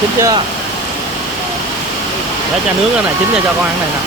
Chín chưa? Để cha nướng cái này chín cho con ăn này nè.